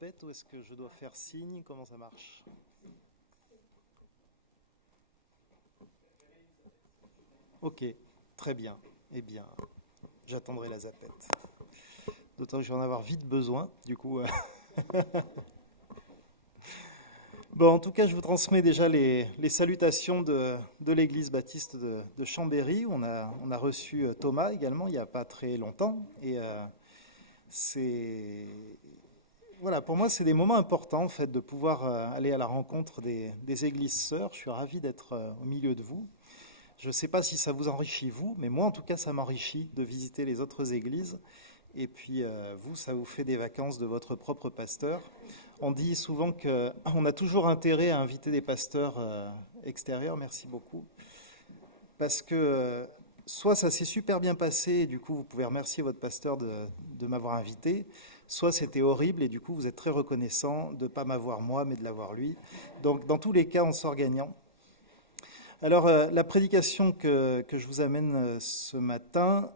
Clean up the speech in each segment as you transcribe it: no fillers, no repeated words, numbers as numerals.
répète ou est-ce que je dois faire signe? Comment ça marche? Ok, très bien. Eh bien, j'attendrai la zapette. D'autant que je vais en avoir vite besoin, du coup. Bon, en tout cas, je vous transmets déjà les salutations de l'Église baptiste de Chambéry. On a reçu Thomas également il n'y a pas très longtemps. Et c'est... Voilà, pour moi, c'est des moments importants, en fait, de pouvoir aller à la rencontre des églises sœurs. Je suis ravi d'être au milieu de vous. Je ne sais pas si ça vous enrichit, vous, mais moi, en tout cas, ça m'enrichit de visiter les autres églises. Et puis, vous, ça vous fait des vacances de votre propre pasteur. On dit souvent qu'on a toujours intérêt à inviter des pasteurs extérieurs, merci beaucoup, parce que soit ça s'est super bien passé, et du coup, vous pouvez remercier votre pasteur de m'avoir invité, soit c'était horrible, et du coup, vous êtes très reconnaissant de ne pas m'avoir moi, mais de l'avoir lui. Donc, dans tous les cas, on sort gagnant. Alors, la prédication que je vous amène ce matin,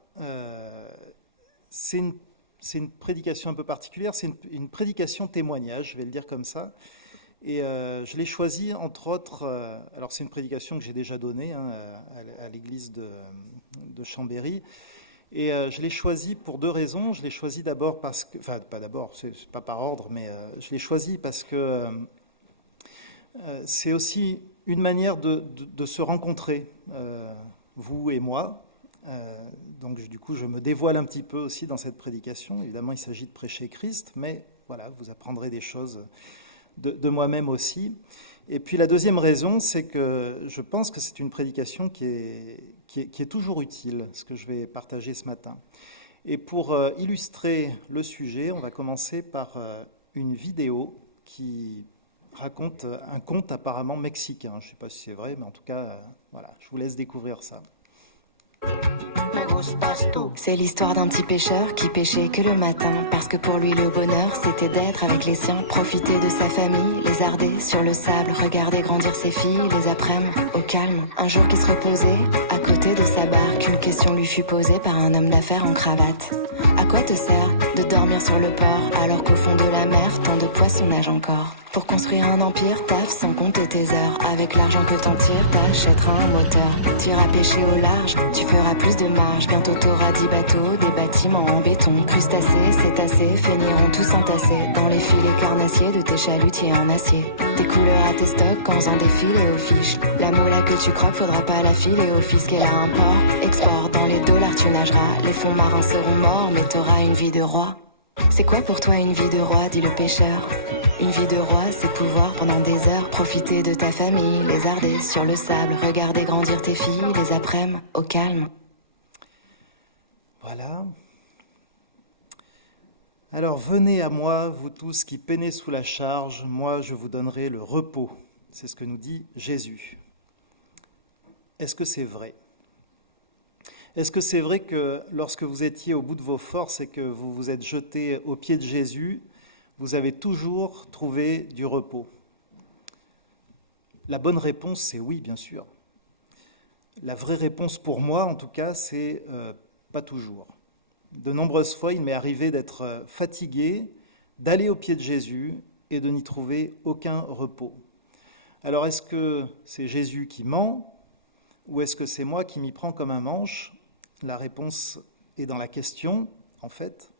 c'est une prédication un peu particulière, c'est une prédication témoignage, je vais le dire comme ça. Et je l'ai choisie, entre autres, alors c'est une prédication que j'ai déjà donnée à l'église de Chambéry, et je l'ai choisie pour deux raisons. Je l'ai choisie d'abord parce que, enfin pas d'abord, c'est pas par ordre, mais je l'ai choisie parce que c'est aussi une manière de se rencontrer, vous et moi. Donc du coup, je me dévoile un petit peu aussi dans cette prédication. Évidemment, il s'agit de prêcher Christ, mais voilà, vous apprendrez des choses de moi-même aussi. Et puis la deuxième raison, c'est que je pense que c'est une prédication qui est toujours utile, ce que je vais partager ce matin. Et pour illustrer le sujet, on va commencer par une vidéo qui raconte un conte apparemment mexicain. Je ne sais pas si c'est vrai, mais en tout cas, voilà, je vous laisse découvrir ça. C'est l'histoire d'un petit pêcheur qui pêchait que le matin, parce que pour lui le bonheur c'était d'être avec les siens, profiter de sa famille, lézarder sur le sable, regarder grandir ses filles les après-midi au calme. Un jour qu'il se reposait à côté de sa barque, une question lui fut posée par un homme d'affaires en cravate. À quoi te sert de dormir sur le port alors qu'au fond de la mer tant de poissons nagent encore? Pour construire un empire, taffe sans compter tes heures. Avec l'argent que t'en tires, t'achèteras un moteur. T'iras pêcher au large, tu feras plus de marge. Bientôt t'auras 10 bateaux, des bâtiments en béton. Crustacés, cétacés, finiront tous entassés dans les filets carnassiers de tes chalutiers en acier. Tes couleurs à tes stocks en faisant des filets aux fiches. La moula que tu croques, faudra pas la filer au fisc. Elle a un port, export, dans les dollars tu nageras. Les fonds marins seront morts, mais t'auras une vie de roi. C'est quoi pour toi une vie de roi, dit le pêcheur? Une vie de roi, c'est pouvoir pendant des heures profiter de ta famille, lézarder sur le sable, regarder grandir tes filles les après-midi au calme. Voilà. Alors venez à moi, vous tous qui peinez sous la charge, moi je vous donnerai le repos. C'est ce que nous dit Jésus. Est-ce que c'est vrai? Est-ce que c'est vrai que lorsque vous étiez au bout de vos forces et que vous vous êtes jeté aux pieds de Jésus, vous avez toujours trouvé du repos? La bonne réponse, c'est oui, bien sûr. La vraie réponse pour moi, en tout cas, c'est pas toujours. De nombreuses fois, il m'est arrivé d'être fatigué, d'aller aux pieds de Jésus et de n'y trouver aucun repos. Alors, est-ce que c'est Jésus qui ment ou est-ce que c'est moi qui m'y prends comme un manche? La réponse est dans la question, en fait.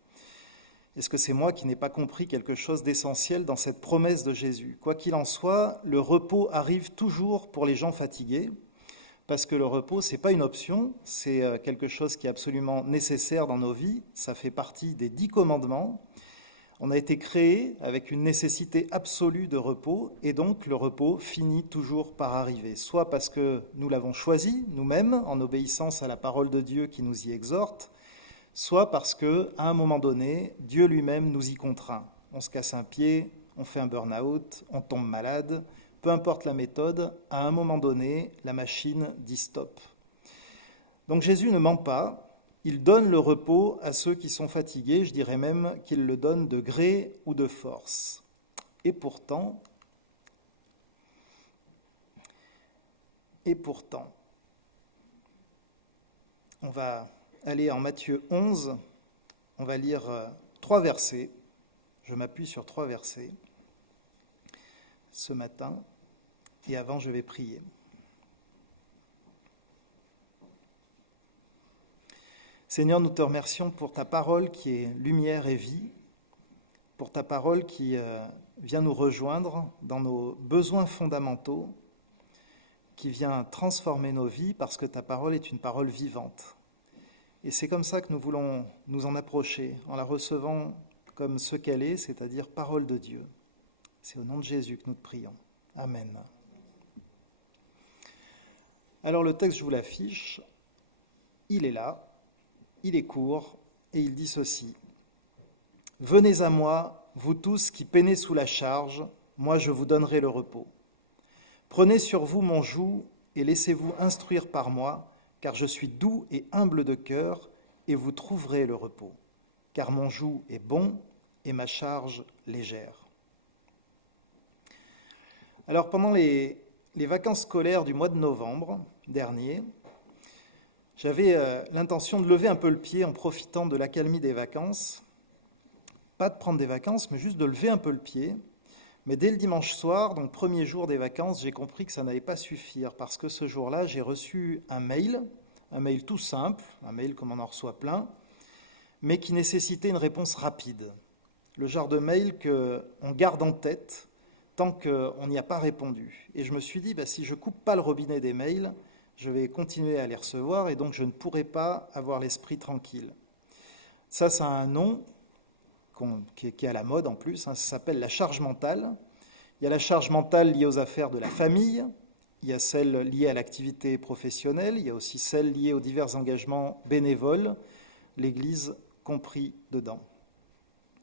Est-ce que c'est moi qui n'ai pas compris quelque chose d'essentiel dans cette promesse de Jésus? Quoi qu'il en soit, le repos arrive toujours pour les gens fatigués, parce que le repos, ce n'est pas une option, c'est quelque chose qui est absolument nécessaire dans nos vies, ça fait partie des 10 commandements. On a été créé avec une nécessité absolue de repos, et donc le repos finit toujours par arriver, soit parce que nous l'avons choisi nous-mêmes, en obéissance à la parole de Dieu qui nous y exhorte, soit parce qu'à un moment donné, Dieu lui-même nous y contraint. On se casse un pied, on fait un burn-out, on tombe malade, peu importe la méthode, à un moment donné, la machine dit stop. Donc Jésus ne ment pas, il donne le repos à ceux qui sont fatigués, je dirais même qu'il le donne de gré ou de force. Et pourtant, on va aller en Matthieu 11, on va lire 3 versets, Je m'appuie sur 3 versets ce matin et avant je vais prier. Seigneur, nous te remercions pour ta parole qui est lumière et vie, pour ta parole qui vient nous rejoindre dans nos besoins fondamentaux, qui vient transformer nos vies parce que ta parole est une parole vivante. Et c'est comme ça que nous voulons nous en approcher, en la recevant comme ce qu'elle est, c'est-à-dire parole de Dieu. C'est au nom de Jésus que nous te prions. Amen. Alors le texte, je vous l'affiche, il est là, il est court, et il dit ceci. « Venez à moi, vous tous qui peinez sous la charge, moi je vous donnerai le repos. Prenez sur vous mon joug et laissez-vous instruire par moi, car je suis doux et humble de cœur, et vous trouverez le repos. Car mon joug est bon et ma charge légère. » Alors pendant les vacances scolaires du mois de novembre dernier, j'avais l'intention de lever un peu le pied en profitant de l'accalmie des vacances. Pas de prendre des vacances, mais juste de lever un peu le pied. Mais dès le dimanche soir, donc premier jour des vacances, j'ai compris que ça n'allait pas suffire parce que ce jour-là, j'ai reçu un mail tout simple, un mail comme on en reçoit plein, mais qui nécessitait une réponse rapide. Le genre de mail qu'on garde en tête tant qu'on n'y a pas répondu. Et je me suis dit, si je ne coupe pas le robinet des mails, je vais continuer à les recevoir et donc je ne pourrai pas avoir l'esprit tranquille. Ça a un nom qui est à la mode en plus, ça s'appelle la charge mentale. Il y a la charge mentale liée aux affaires de la famille, il y a celle liée à l'activité professionnelle, il y a aussi celle liée aux divers engagements bénévoles, l'Église compris dedans.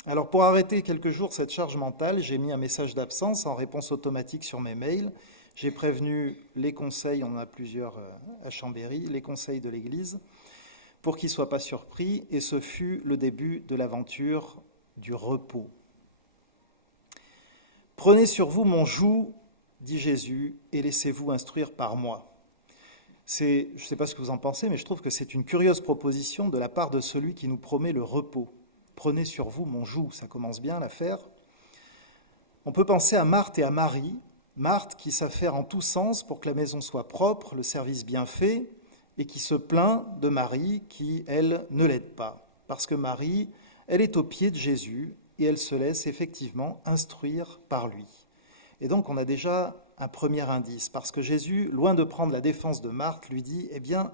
Alors pour arrêter quelques jours cette charge mentale, j'ai mis un message d'absence en réponse automatique sur mes mails. J'ai prévenu les conseils, on en a plusieurs à Chambéry, les conseils de l'Église, pour qu'ils ne soient pas surpris, et ce fut le début de l'aventure du repos. « Prenez sur vous mon joug, dit Jésus, et laissez-vous instruire par moi. » Je ne sais pas ce que vous en pensez, mais je trouve que c'est une curieuse proposition de la part de celui qui nous promet le repos. « Prenez sur vous mon joug », ça commence bien l'affaire. On peut penser à Marthe et à Marie, Marthe qui s'affaire en tous sens pour que la maison soit propre, le service bien fait, et qui se plaint de Marie qui, elle, ne l'aide pas. Parce que Marie, elle est aux pieds de Jésus et elle se laisse effectivement instruire par lui. Et donc on a déjà un premier indice, parce que Jésus, loin de prendre la défense de Marthe, lui dit « Eh bien,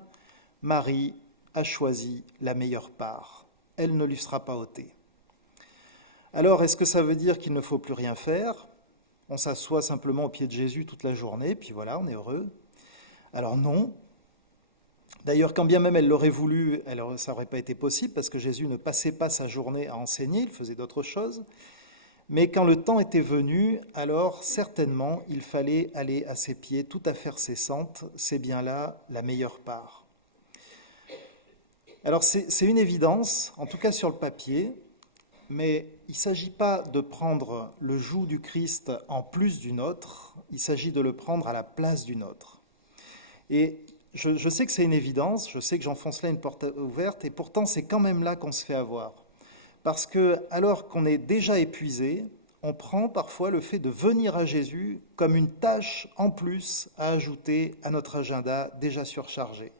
Marie a choisi la meilleure part, elle ne lui sera pas ôtée. » Alors, est-ce que ça veut dire qu'il ne faut plus rien faire ? On s'assoit simplement au pied de Jésus toute la journée, puis voilà, on est heureux. Alors non. D'ailleurs, quand bien même elle l'aurait voulu, ça n'aurait pas été possible, parce que Jésus ne passait pas sa journée à enseigner, il faisait d'autres choses. Mais quand le temps était venu, alors certainement, il fallait aller à ses pieds tout à fait cessante, c'est bien là la meilleure part. Alors c'est une évidence, en tout cas sur le papier, mais il ne s'agit pas de prendre le joug du Christ en plus du nôtre, il s'agit de le prendre à la place du nôtre. Et je sais que c'est une évidence, je sais que j'enfonce là une porte ouverte, et pourtant c'est quand même là qu'on se fait avoir. Parce que, alors qu'on est déjà épuisé, on prend parfois le fait de venir à Jésus comme une tâche en plus à ajouter à notre agenda déjà surchargé.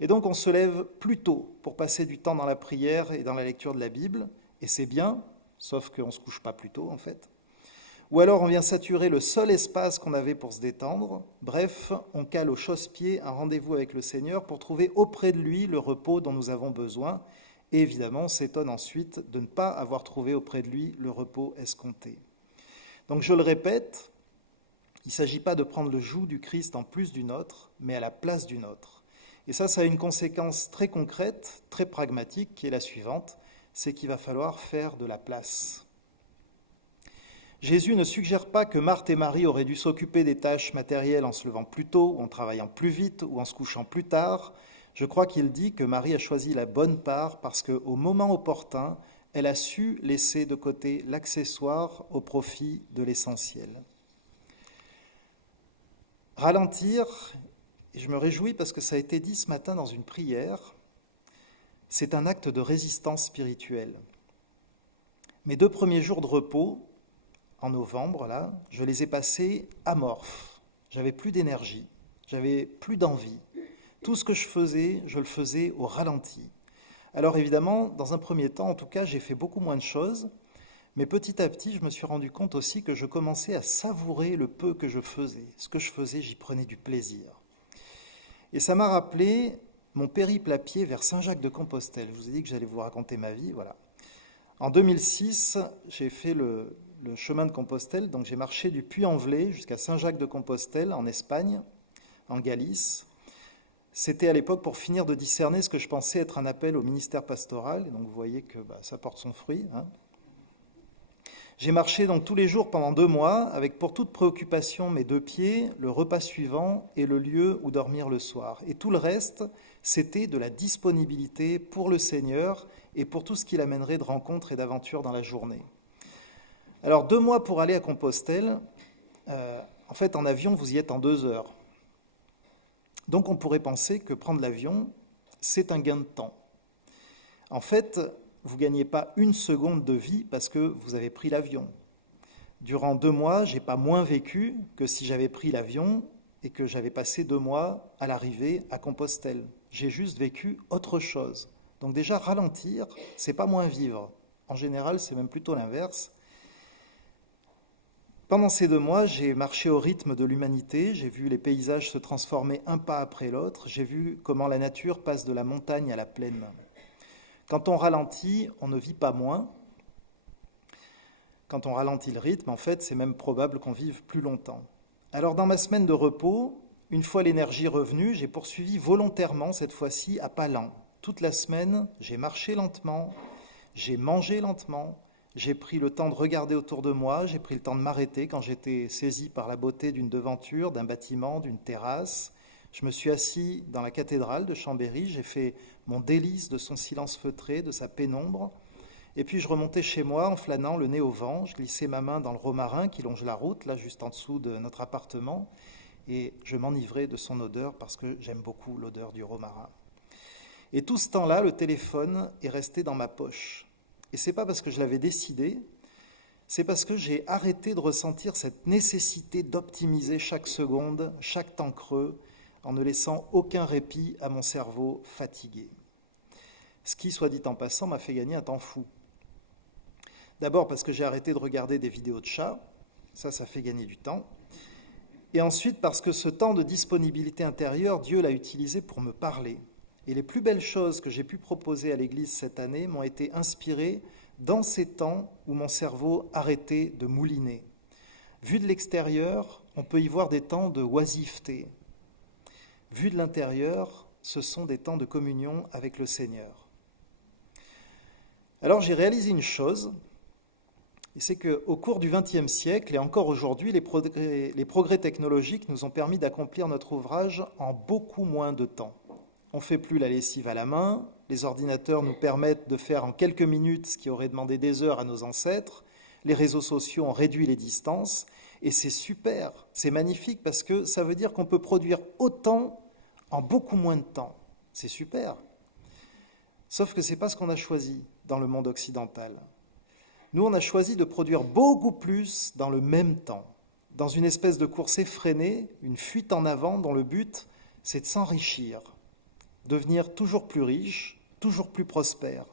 Et donc on se lève plus tôt pour passer du temps dans la prière et dans la lecture de la Bible, et c'est bien, sauf qu'on ne se couche pas plus tôt en fait. Ou alors on vient saturer le seul espace qu'on avait pour se détendre. Bref, on cale au chausse-pied un rendez-vous avec le Seigneur pour trouver auprès de lui le repos dont nous avons besoin. Et évidemment, on s'étonne ensuite de ne pas avoir trouvé auprès de lui le repos escompté. Donc je le répète, il ne s'agit pas de prendre le joug du Christ en plus du nôtre, mais à la place du nôtre. Et ça a une conséquence très concrète, très pragmatique, qui est la suivante, c'est qu'il va falloir faire de la place. Jésus ne suggère pas que Marthe et Marie auraient dû s'occuper des tâches matérielles en se levant plus tôt, ou en travaillant plus vite, ou en se couchant plus tard. Je crois qu'il dit que Marie a choisi la bonne part parce qu'au moment opportun, elle a su laisser de côté l'accessoire au profit de l'essentiel. Ralentir, et je me réjouis parce que ça a été dit ce matin dans une prière, c'est un acte de résistance spirituelle. Mes 2 premiers jours de repos, en novembre, là, je les ai passés amorphes. J'avais plus d'énergie, j'avais plus d'envie. Tout ce que je le faisais au ralenti. Alors évidemment, dans un premier temps, en tout cas, j'ai fait beaucoup moins de choses, mais petit à petit, je me suis rendu compte aussi que je commençais à savourer le peu que je faisais. Ce que je faisais, j'y prenais du plaisir. Et ça m'a rappelé mon périple à pied vers Saint-Jacques-de-Compostelle. Je vous ai dit que j'allais vous raconter ma vie, voilà. En 2006, j'ai fait le chemin de Compostelle, donc j'ai marché du Puy-en-Velay jusqu'à Saint-Jacques-de-Compostelle, en Espagne, en Galice. C'était à l'époque pour finir de discerner ce que je pensais être un appel au ministère pastoral, et donc vous voyez que ça porte son fruit. J'ai marché donc tous les jours pendant 2 mois, avec pour toute préoccupation mes 2 pieds, le repas suivant et le lieu où dormir le soir. Et tout le reste, c'était de la disponibilité pour le Seigneur et pour tout ce qu'il amènerait de rencontres et d'aventures dans la journée. Alors 2 mois pour aller à Compostelle, en fait en avion vous y êtes en 2 heures. Donc on pourrait penser que prendre l'avion, c'est un gain de temps. En fait, vous ne gagnez pas 1 seconde de vie parce que vous avez pris l'avion. Durant 2 mois, je n'ai pas moins vécu que si j'avais pris l'avion et que j'avais passé 2 mois à l'arrivée à Compostelle. J'ai juste vécu autre chose. Donc déjà, ralentir, c'est pas moins vivre. En général, c'est même plutôt l'inverse. Pendant ces 2 mois, j'ai marché au rythme de l'humanité, j'ai vu les paysages se transformer un pas après l'autre, j'ai vu comment la nature passe de la montagne à la plaine. Quand on ralentit, on ne vit pas moins. Quand on ralentit le rythme, en fait, c'est même probable qu'on vive plus longtemps. Alors dans ma semaine de repos, une fois l'énergie revenue, j'ai poursuivi volontairement, cette fois-ci, à pas lents. Toute la semaine, j'ai marché lentement, j'ai mangé lentement, j'ai pris le temps de regarder autour de moi, j'ai pris le temps de m'arrêter quand j'étais saisi par la beauté d'une devanture, d'un bâtiment, d'une terrasse. Je me suis assis dans la cathédrale de Chambéry, j'ai fait mon délice de son silence feutré, de sa pénombre. Et puis je remontais chez moi en flânant le nez au vent, je glissais ma main dans le romarin qui longe la route, là juste en dessous de notre appartement, et je m'enivrais de son odeur parce que j'aime beaucoup l'odeur du romarin. Et tout ce temps-là, le téléphone est resté dans ma poche. Et c'est pas parce que je l'avais décidé, c'est parce que j'ai arrêté de ressentir cette nécessité d'optimiser chaque seconde, chaque temps creux, en ne laissant aucun répit à mon cerveau fatigué. Ce qui, soit dit en passant, m'a fait gagner un temps fou. D'abord parce que j'ai arrêté de regarder des vidéos de chats, ça fait gagner du temps. Et ensuite parce que ce temps de disponibilité intérieure, Dieu l'a utilisé pour me parler. Et les plus belles choses que j'ai pu proposer à l'Église cette année m'ont été inspirées dans ces temps où mon cerveau arrêtait de mouliner. Vu de l'extérieur, on peut y voir des temps de oisiveté. Vu de l'intérieur, ce sont des temps de communion avec le Seigneur. Alors j'ai réalisé une chose, et c'est qu'au cours du XXe siècle et encore aujourd'hui, les progrès technologiques nous ont permis d'accomplir notre ouvrage en beaucoup moins de temps. On ne fait plus la lessive à la main, les ordinateurs nous permettent de faire en quelques minutes ce qui aurait demandé des heures à nos ancêtres, les réseaux sociaux ont réduit les distances, et c'est super, c'est magnifique parce que ça veut dire qu'on peut produire autant en beaucoup moins de temps. C'est super. Sauf que ce n'est pas ce qu'on a choisi dans le monde occidental. Nous, on a choisi de produire beaucoup plus dans le même temps, dans une espèce de course effrénée, une fuite en avant dont le but, c'est de s'enrichir, devenir toujours plus riche, toujours plus prospère.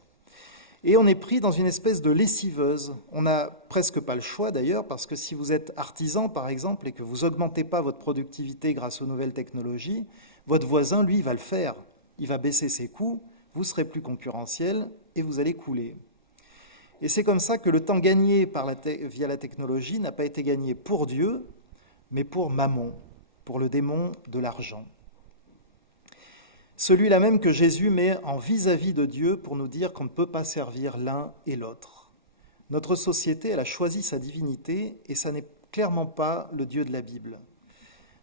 Et on est pris dans une espèce de lessiveuse. On n'a presque pas le choix d'ailleurs, parce que si vous êtes artisan par exemple et que vous n'augmentez pas votre productivité grâce aux nouvelles technologies, votre voisin, lui, va le faire. Il va baisser ses coûts, vous serez plus concurrentiel et vous allez couler. Et c'est comme ça que le temps gagné via la technologie n'a pas été gagné pour Dieu, mais pour Mammon, pour le démon de l'argent. Celui-là même que Jésus met en vis-à-vis de Dieu pour nous dire qu'on ne peut pas servir l'un et l'autre. Notre société, elle a choisi sa divinité et ça n'est clairement pas le Dieu de la Bible.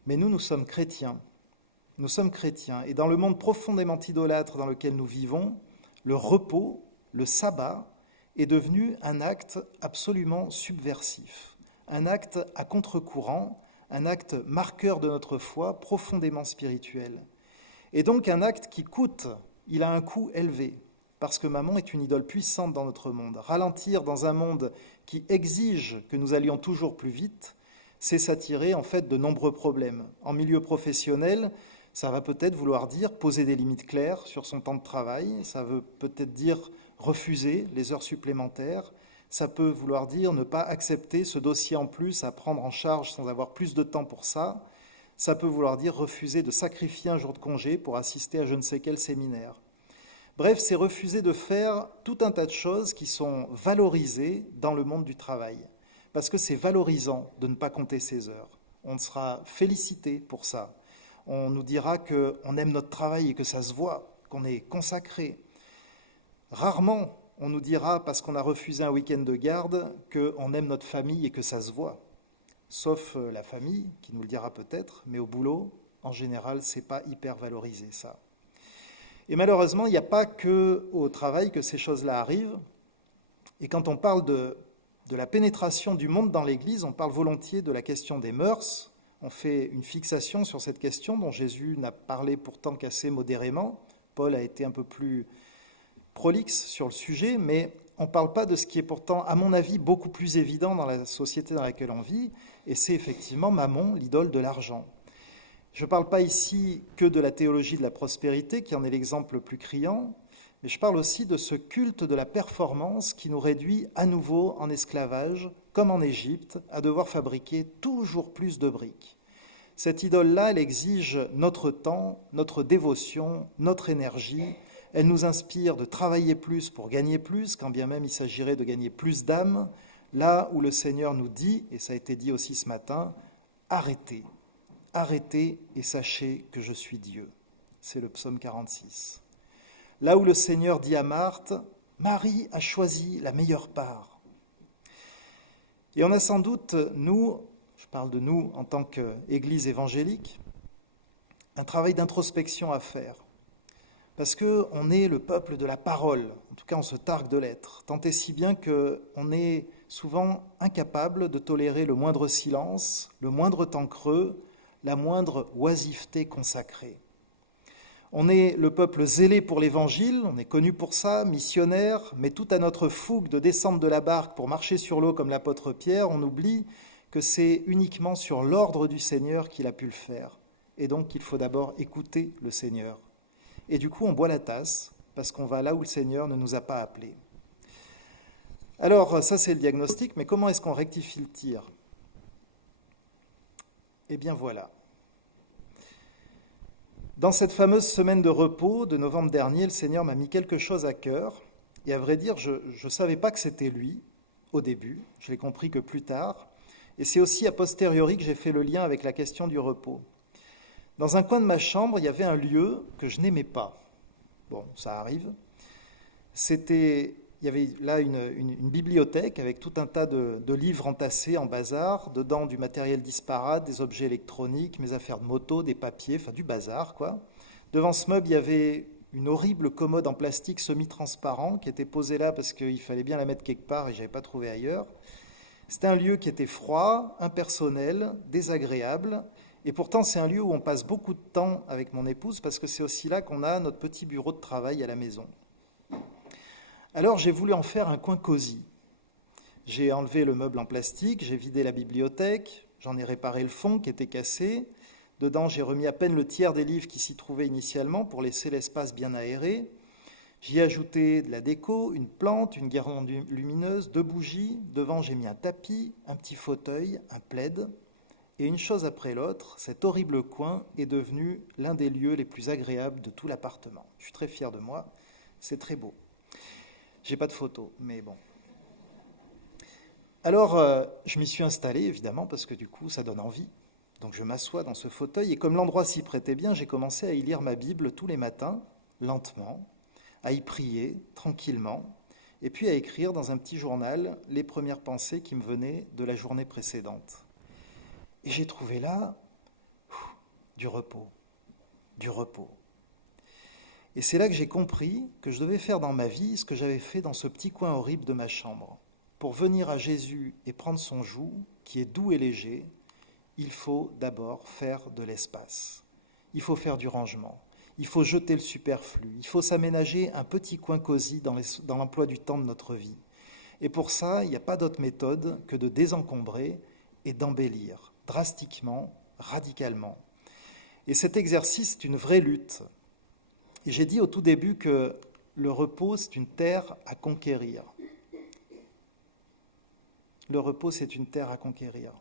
Mais nous sommes chrétiens. Nous sommes chrétiens et dans le monde profondément idolâtre dans lequel nous vivons, le repos, le sabbat, est devenu un acte absolument subversif, un acte à contre-courant, un acte marqueur de notre foi profondément spirituelle. Et donc un acte qui coûte, il a un coût élevé, parce que maman est une idole puissante dans notre monde. Ralentir dans un monde qui exige que nous allions toujours plus vite, c'est s'attirer en fait de nombreux problèmes. En milieu professionnel, ça va peut-être vouloir dire poser des limites claires sur son temps de travail, ça veut peut-être dire refuser les heures supplémentaires, ça peut vouloir dire ne pas accepter ce dossier en plus à prendre en charge sans avoir plus de temps pour ça, ça peut vouloir dire refuser de sacrifier un jour de congé pour assister à je ne sais quel séminaire. Bref, c'est refuser de faire tout un tas de choses qui sont valorisées dans le monde du travail, parce que c'est valorisant de ne pas compter ses heures. On sera félicité pour ça. On nous dira qu'on aime notre travail et que ça se voit, qu'on est consacré. Rarement, on nous dira, parce qu'on a refusé un week-end de garde, qu'on aime notre famille et que ça se voit. Sauf la famille, qui nous le dira peut-être, mais au boulot, en général, c'est pas hyper valorisé, ça. Et malheureusement, il n'y a pas qu'au travail que ces choses-là arrivent. Et quand on parle de la pénétration du monde dans l'Église, on parle volontiers de la question des mœurs. On fait une fixation sur cette question dont Jésus n'a parlé pourtant qu'assez modérément. Paul a été un peu plus prolixe sur le sujet, mais on ne parle pas de ce qui est pourtant, à mon avis, beaucoup plus évident dans la société dans laquelle on vit, et c'est effectivement Mammon, l'idole de l'argent. Je ne parle pas ici que de la théologie de la prospérité, qui en est l'exemple le plus criant, mais je parle aussi de ce culte de la performance qui nous réduit à nouveau en esclavage, comme en Égypte, à devoir fabriquer toujours plus de briques. Cette idole-là, elle exige notre temps, notre dévotion, notre énergie. Elle nous inspire de travailler plus pour gagner plus, quand bien même il s'agirait de gagner plus d'âmes, là où le Seigneur nous dit, et ça a été dit aussi ce matin, arrêtez. Arrêtez et sachez que je suis Dieu. C'est le psaume 46. Là où le Seigneur dit à Marthe, Marie a choisi la meilleure part. Et on a sans doute, nous, je parle de nous en tant qu'Église évangélique, un travail d'introspection à faire. Parce qu'on est le peuple de la parole, en tout cas on se targue de l'être, tant et si bien qu'on est souvent incapable de tolérer le moindre silence, le moindre temps creux, la moindre oisiveté consacrée. On est le peuple zélé pour l'Évangile, on est connu pour ça, missionnaire, mais tout à notre fougue de descendre de la barque pour marcher sur l'eau comme l'apôtre Pierre, on oublie que c'est uniquement sur l'ordre du Seigneur qu'il a pu le faire. Et donc il faut d'abord écouter le Seigneur. Et du coup on boit la tasse, parce qu'on va là où le Seigneur ne nous a pas appelés. Alors ça c'est le diagnostic, mais comment est-ce qu'on rectifie le tir ? Eh bien voilà. Dans cette fameuse semaine de repos de novembre dernier, le Seigneur m'a mis quelque chose à cœur. Et à vrai dire, je ne savais pas que c'était lui au début. Je l'ai compris que plus tard. Et c'est aussi a posteriori que j'ai fait le lien avec la question du repos. Dans un coin de ma chambre, il y avait un lieu que je n'aimais pas. Bon, ça arrive. Il y avait là une bibliothèque avec tout un tas de livres entassés en bazar, dedans du matériel disparate, des objets électroniques, mes affaires de moto, des papiers, enfin du bazar, quoi. Devant ce meuble, il y avait une horrible commode en plastique semi-transparent qui était posée là parce qu'il fallait bien la mettre quelque part et je n'avais pas trouvé ailleurs. C'était un lieu qui était froid, impersonnel, désagréable, et pourtant c'est un lieu où on passe beaucoup de temps avec mon épouse parce que c'est aussi là qu'on a notre petit bureau de travail à la maison. Alors j'ai voulu en faire un coin cosy. J'ai enlevé le meuble en plastique, j'ai vidé la bibliothèque, j'en ai réparé le fond qui était cassé. Dedans, j'ai remis à peine le tiers des livres qui s'y trouvaient initialement pour laisser l'espace bien aéré. J'y ai ajouté de la déco, une plante, une guirlande lumineuse, 2 bougies. Devant, j'ai mis un tapis, un petit fauteuil, un plaid. Et une chose après l'autre, cet horrible coin est devenu l'un des lieux les plus agréables de tout l'appartement. Je suis très fier de moi, c'est très beau. J'ai pas de photos, mais bon. Alors, je m'y suis installé, évidemment, parce que du coup, ça donne envie. Donc, je m'assois dans ce fauteuil, et comme l'endroit s'y prêtait bien, j'ai commencé à y lire ma Bible tous les matins, lentement, à y prier, tranquillement, et puis à écrire dans un petit journal les premières pensées qui me venaient de la journée précédente. Et j'ai trouvé là du repos, du repos. Et c'est là que j'ai compris que je devais faire dans ma vie ce que j'avais fait dans ce petit coin horrible de ma chambre. Pour venir à Jésus et prendre son joug, qui est doux et léger, il faut d'abord faire de l'espace. Il faut faire du rangement. Il faut jeter le superflu. Il faut s'aménager un petit coin cosy dans l'emploi du temps de notre vie. Et pour ça, il n'y a pas d'autre méthode que de désencombrer et d'embellir, drastiquement, radicalement. Et cet exercice est une vraie lutte. Et j'ai dit au tout début que le repos, c'est une terre à conquérir. Le repos, c'est une terre à conquérir.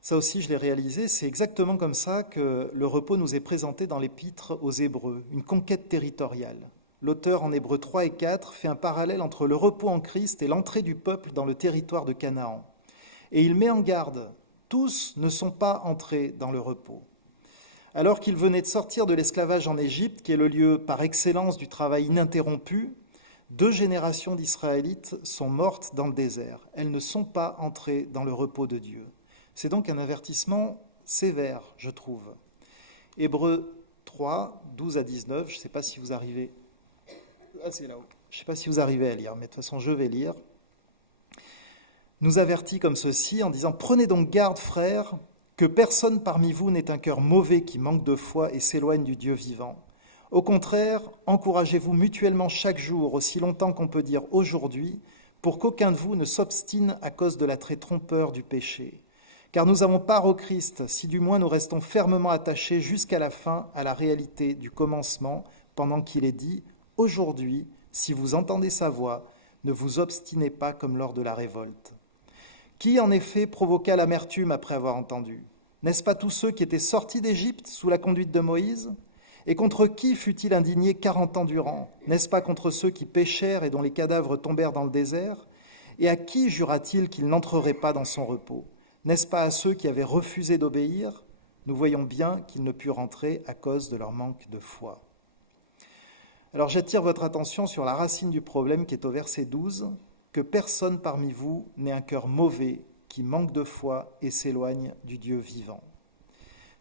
Ça aussi, je l'ai réalisé, c'est exactement comme ça que le repos nous est présenté dans l'épître aux Hébreux, une conquête territoriale. L'auteur en Hébreux 3 et 4 fait un parallèle entre le repos en Christ et l'entrée du peuple dans le territoire de Canaan. Et il met en garde, tous ne sont pas entrés dans le repos. Alors qu'ils venaient de sortir de l'esclavage en Égypte, qui est le lieu par excellence du travail ininterrompu, 2 générations d'Israélites sont mortes dans le désert. Elles ne sont pas entrées dans le repos de Dieu. C'est donc un avertissement sévère, je trouve. Hébreux 3, 12 à 19, je ne sais pas si vous arrivez... Ah, c'est là-haut. Je ne sais pas si vous arrivez à lire, mais de toute façon, je vais lire. Nous avertit comme ceci en disant « Prenez donc garde, frères, que personne parmi vous n'ait un cœur mauvais qui manque de foi et s'éloigne du Dieu vivant. Au contraire, encouragez-vous mutuellement chaque jour, aussi longtemps qu'on peut dire aujourd'hui, pour qu'aucun de vous ne s'obstine à cause de l'attrait trompeur du péché. Car nous avons part au Christ, si du moins nous restons fermement attachés jusqu'à la fin à la réalité du commencement, pendant qu'il est dit « Aujourd'hui, si vous entendez sa voix, ne vous obstinez pas comme lors de la révolte. » Qui en effet provoqua l'amertume après avoir entendu ? N'est-ce pas tous ceux qui étaient sortis d'Égypte sous la conduite de Moïse ? Et contre qui fut-il indigné 40 ans durant ? N'est-ce pas contre ceux qui péchèrent et dont les cadavres tombèrent dans le désert ? Et à qui jura-t-il qu'il n'entrerait pas dans son repos ? N'est-ce pas à ceux qui avaient refusé d'obéir ? Nous voyons bien qu'ils ne purent rentrer à cause de leur manque de foi. Alors j'attire votre attention sur la racine du problème qui est au verset 12, que personne parmi vous n'ait un cœur mauvais qui manque de foi et s'éloigne du Dieu vivant.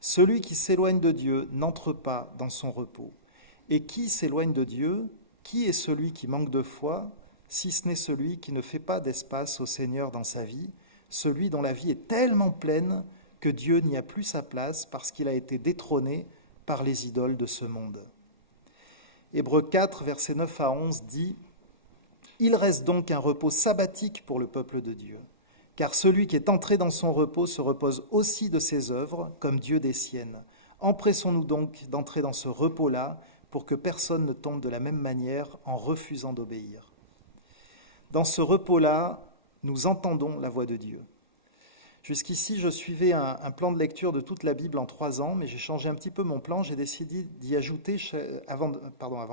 Celui qui s'éloigne de Dieu n'entre pas dans son repos. Et qui s'éloigne de Dieu ? Qui est celui qui manque de foi, si ce n'est celui qui ne fait pas d'espace au Seigneur dans sa vie, celui dont la vie est tellement pleine que Dieu n'y a plus sa place parce qu'il a été détrôné par les idoles de ce monde. Hébreux 4, versets 9 à 11 dit « Il reste donc un repos sabbatique pour le peuple de Dieu. Car celui qui est entré dans son repos se repose aussi de ses œuvres, comme Dieu des siennes. Empressons-nous donc d'entrer dans ce repos-là, pour que personne ne tombe de la même manière en refusant d'obéir. Dans ce repos-là, nous entendons la voix de Dieu. » Jusqu'ici, je suivais un plan de lecture de toute la Bible en 3 ans, mais j'ai changé un petit peu mon plan. J'ai décidé d'y ajouter, avant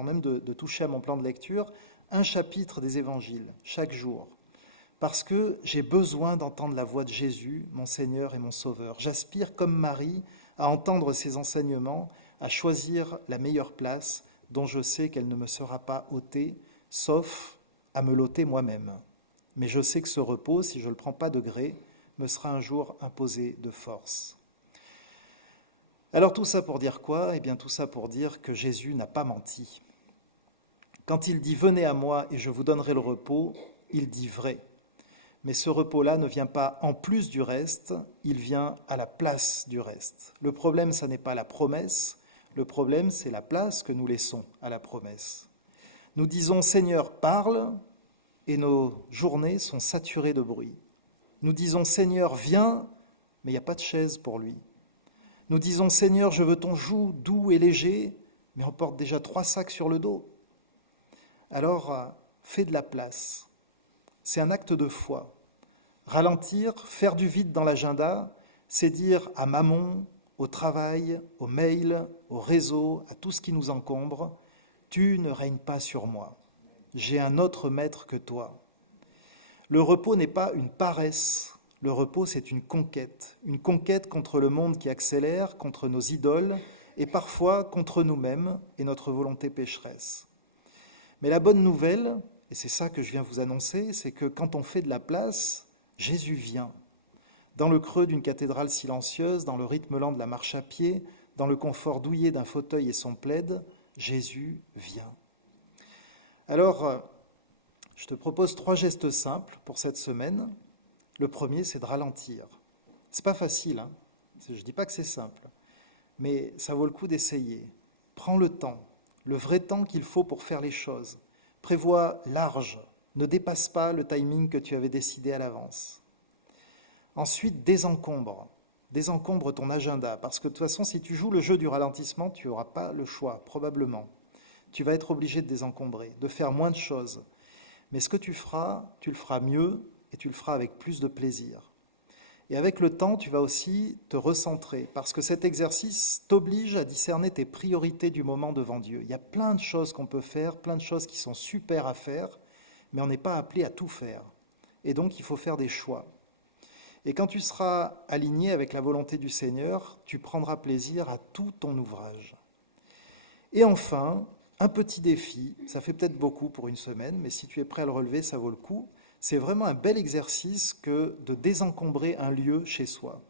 même de toucher à mon plan de lecture, un chapitre des évangiles, chaque jour. Parce que j'ai besoin d'entendre la voix de Jésus, mon Seigneur et mon Sauveur. J'aspire, comme Marie, à entendre ses enseignements, à choisir la meilleure place, dont je sais qu'elle ne me sera pas ôtée, sauf à me l'ôter moi-même. Mais je sais que ce repos, si je ne le prends pas de gré, me sera un jour imposé de force. Alors tout ça pour dire quoi ? Eh bien tout ça pour dire que Jésus n'a pas menti. Quand il dit « Venez à moi et je vous donnerai le repos », il dit vrai. Mais ce repos-là ne vient pas en plus du reste, il vient à la place du reste. Le problème, ça n'est pas la promesse, le problème, c'est la place que nous laissons à la promesse. Nous disons « Seigneur, parle » et nos journées sont saturées de bruit. Nous disons « Seigneur, viens » mais il n'y a pas de chaise pour lui. Nous disons « Seigneur, je veux ton joug doux et léger » mais on porte déjà 3 sacs sur le dos. Alors, fais de la place. C'est un acte de foi. Ralentir, faire du vide dans l'agenda, c'est dire à Mammon, au travail, aux mails, au réseau, à tout ce qui nous encombre, « Tu ne règnes pas sur moi. J'ai un autre maître que toi. » Le repos n'est pas une paresse. Le repos, c'est une conquête contre le monde qui accélère, contre nos idoles et parfois contre nous-mêmes et notre volonté pécheresse. Mais la bonne nouvelle, et c'est ça que je viens vous annoncer, c'est que quand on fait de la place, Jésus vient. Dans le creux d'une cathédrale silencieuse, dans le rythme lent de la marche à pied, dans le confort douillet d'un fauteuil et son plaid, Jésus vient. Alors, je te propose 3 gestes simples pour cette semaine. Le premier, c'est de ralentir. C'est pas facile, hein ? Je ne dis pas que c'est simple. mais ça vaut le coup d'essayer. Prends le temps, le vrai temps qu'il faut pour faire les choses. Prévois large, ne dépasse pas le timing que tu avais décidé à l'avance. Ensuite, désencombre ton agenda, parce que de toute façon, si tu joues le jeu du ralentissement, tu n'auras pas le choix, probablement. Tu vas être obligé de désencombrer, de faire moins de choses. Mais ce que tu le feras mieux et tu le feras avec plus de plaisir. Et avec le temps, tu vas aussi te recentrer, parce que cet exercice t'oblige à discerner tes priorités du moment devant Dieu. Il y a plein de choses qu'on peut faire, plein de choses qui sont super à faire, mais on n'est pas appelé à tout faire. Et donc, il faut faire des choix. Et quand tu seras aligné avec la volonté du Seigneur, tu prendras plaisir à tout ton ouvrage. Et enfin, un petit défi, ça fait peut-être beaucoup pour une semaine, mais si tu es prêt à le relever, ça vaut le coup. C'est vraiment un bel exercice que de désencombrer un lieu chez soi.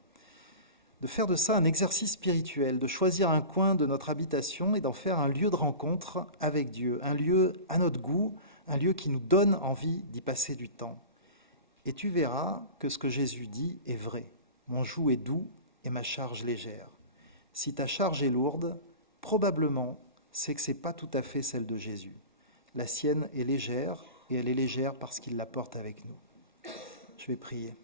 De faire de ça un exercice spirituel, de choisir un coin de notre habitation et d'en faire un lieu de rencontre avec Dieu, un lieu à notre goût, un lieu qui nous donne envie d'y passer du temps. Et tu verras que ce que Jésus dit est vrai. Mon joug est doux et ma charge légère. Si ta charge est lourde, probablement c'est que ce n'est pas tout à fait celle de Jésus. La sienne est légère, et elle est légère parce qu'il la porte avec nous. Je vais prier.